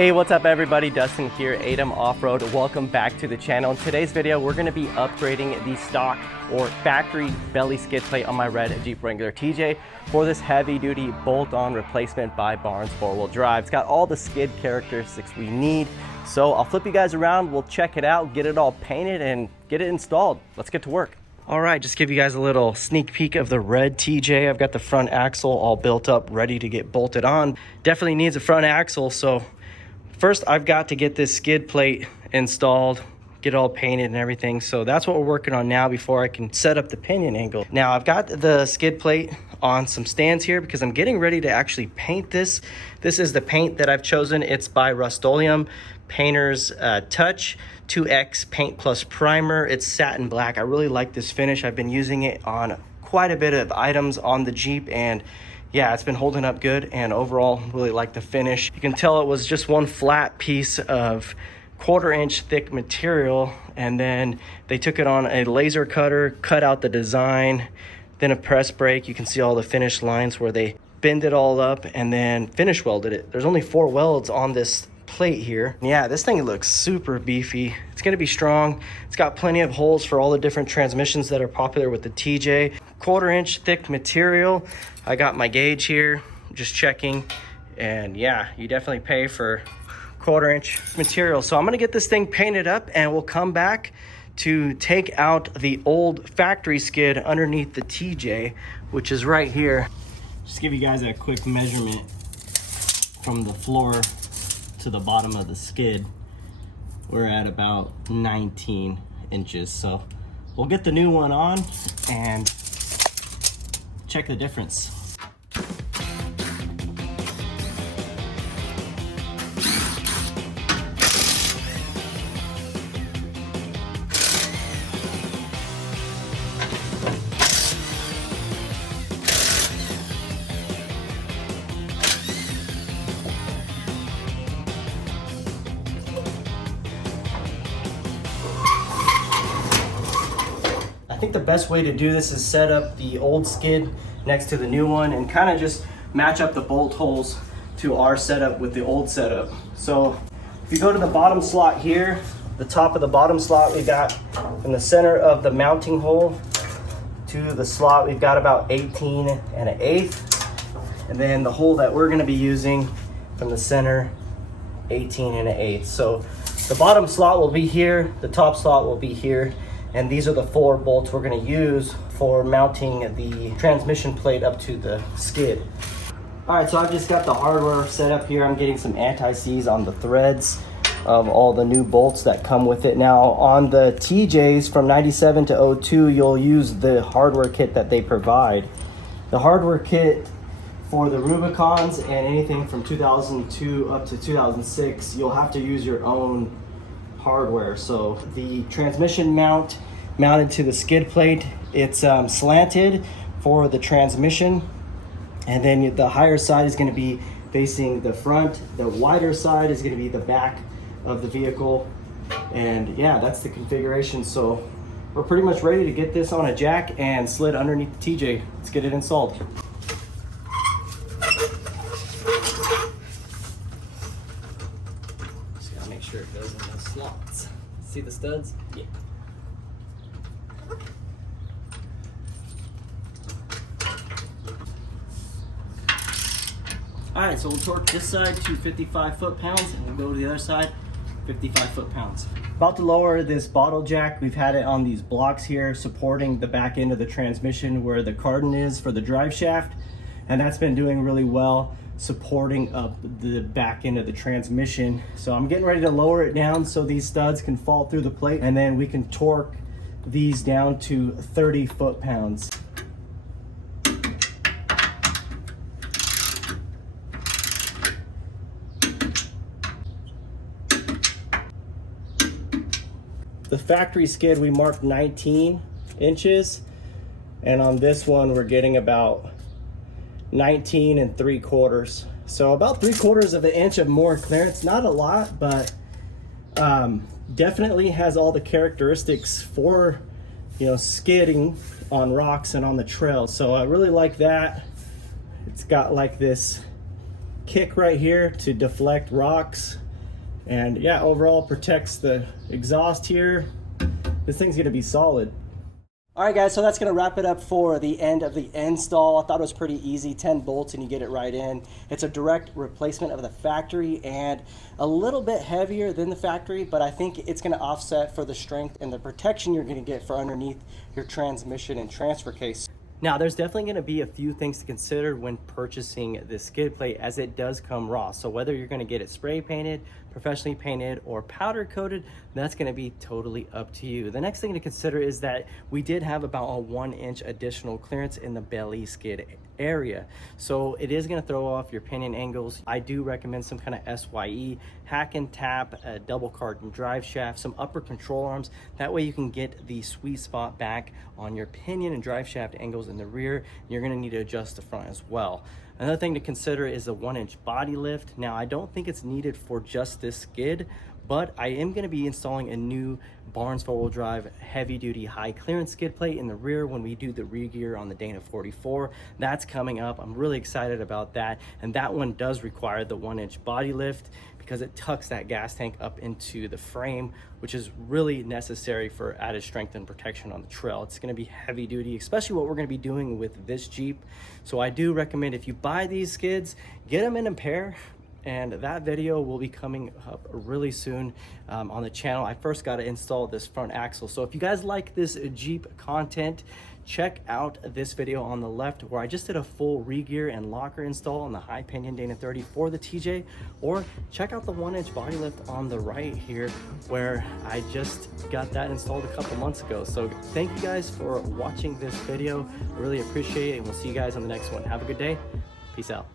Hey, what's up everybody? Dustin here, ADAM Off-Road. Welcome back to the channel. In today's video, we're gonna be upgrading the stock or factory belly skid plate on my red Jeep Wrangler TJ for this heavy duty bolt-on replacement by Barnes 4-wheel drive. It's got all the skid characteristics we need. So I'll flip you guys around, we'll check it out, get it all painted and get it installed. Let's get to work. All right, just give you guys a little sneak peek of the red TJ. I've got the front axle all built up, ready to get bolted on. Definitely needs a front axle, so first, I've got to get this skid plate installed, get it all painted and everything. So that's what we're working on now before I can set up the pinion angle. Now, I've got the skid plate on some stands here because I'm getting ready to actually paint this. This is the paint that I've chosen. It's by Rust-Oleum Painter's Touch 2X Paint Plus Primer. It's satin black. I really like this finish. I've been using it on quite a bit of items on the Jeep, and yeah, it's been holding up good, and overall really like the finish. You can tell it was just one flat piece of 1/4 inch thick material, and then they took it on a laser cutter, cut out the design, then a press brake. You can see all the finish lines where they bend it all up and then finish welded it. There's only 4 welds on this plate here. Yeah, this thing looks super beefy. It's gonna be strong. It's got plenty of holes for all the different transmissions that are popular with the TJ. 1/4 inch thick material. I got my gauge here, just checking, and yeah, you definitely pay for 1/4 inch material. So I'm gonna get this thing painted up and we'll come back to take out the old factory skid underneath the TJ, which is right here. Just give you guys a quick measurement from the floor to the bottom of the skid. We're at about 19 inches. So we'll get the new one on and check the difference. I think the best way to do this is set up the old skid next to the new one and kind of just match up the bolt holes to our setup with the old setup. So if you go to the bottom slot here, the top of the bottom slot, we got from the center of the mounting hole to the slot, we've got about 18 1/8. And then the hole that we're gonna be using from the center, 18 1/8. So the bottom slot will be here, the top slot will be here. And these are the 4 bolts we're gonna use for mounting the transmission plate up to the skid. All right, so I've just got the hardware set up here. I'm getting some anti-seize on the threads of all the new bolts that come with it. Now on the TJs from 97 to 02, you'll use the hardware kit that they provide. The hardware kit for the Rubicons and anything from 2002 up to 2006, you'll have to use your own hardware. So the transmission mounted to the skid plate, it's slanted for the transmission, and then the higher side is going to be facing the front, the wider side is going to be the back of the vehicle, and yeah, that's the configuration. So we're pretty much ready to get this on a jack and slid underneath the TJ. Let's get it installed. Make sure it goes in those slots. See the studs? Yeah. All right, so we'll torque this side to 55 foot-pounds and we'll go to the other side, 55 foot-pounds. About to lower this bottle jack. We've had it on these blocks here supporting the back end of the transmission where the cardan is for the drive shaft, and that's been doing really well, supporting up the back end of the transmission. So I'm getting ready to lower it down so these studs can fall through the plate, and then we can torque these down to 30 foot-pounds. The factory skid, we marked 19 inches, and on this one we're getting about 19 3/4. So about 3/4 of an inch of more clearance. Not a lot, but definitely has all the characteristics for, you know, skidding on rocks and on the trail. So I really like that. It's got like this kick right here to deflect rocks. And yeah, overall protects the exhaust here. This thing's gonna be solid. All right guys, so that's gonna wrap it up for the end of the install. I thought it was pretty easy, 10 bolts and you get it right in. It's a direct replacement of the factory and a little bit heavier than the factory, but I think it's gonna offset for the strength and the protection you're gonna get for underneath your transmission and transfer case. Now, there's definitely going to be a few things to consider when purchasing this skid plate, as it does come raw. So whether you're going to get it spray painted, professionally painted, or powder coated, that's going to be totally up to you. The next thing to consider is that we did have about a 1-inch additional clearance in the belly skid area. So it is going to throw off your pinion angles. I do recommend some kind of SYE, hack and tap, a double cardan drive shaft, some upper control arms. That way you can get the sweet spot back on your pinion and drive shaft angles in the rear. You're going to need to adjust the front as well. Another thing to consider is a 1-inch body lift. Now, I don't think it's needed for just this skid, but I am going to be installing a new Barnes 4-wheel drive heavy duty high clearance skid plate in the rear when we do the re-gear on the Dana 44. That's coming up. I'm really excited about that. And that one does require the 1-inch body lift because it tucks that gas tank up into the frame, which is really necessary for added strength and protection on the trail. It's going to be heavy duty, especially what we're going to be doing with this Jeep. So I do recommend, if you buy these skids, get them in a pair. And that video will be coming up really soon on the channel. I first got to install this front axle. So if you guys like this Jeep content, check out this video on the left where I just did a full re-gear and locker install on the high pinion Dana 30 for the TJ, or check out the 1-inch body lift on the right here where I just got that installed a couple months ago. So thank you guys for watching this video. I really appreciate it, and we'll see you guys on the next one. Have a good day. Peace out.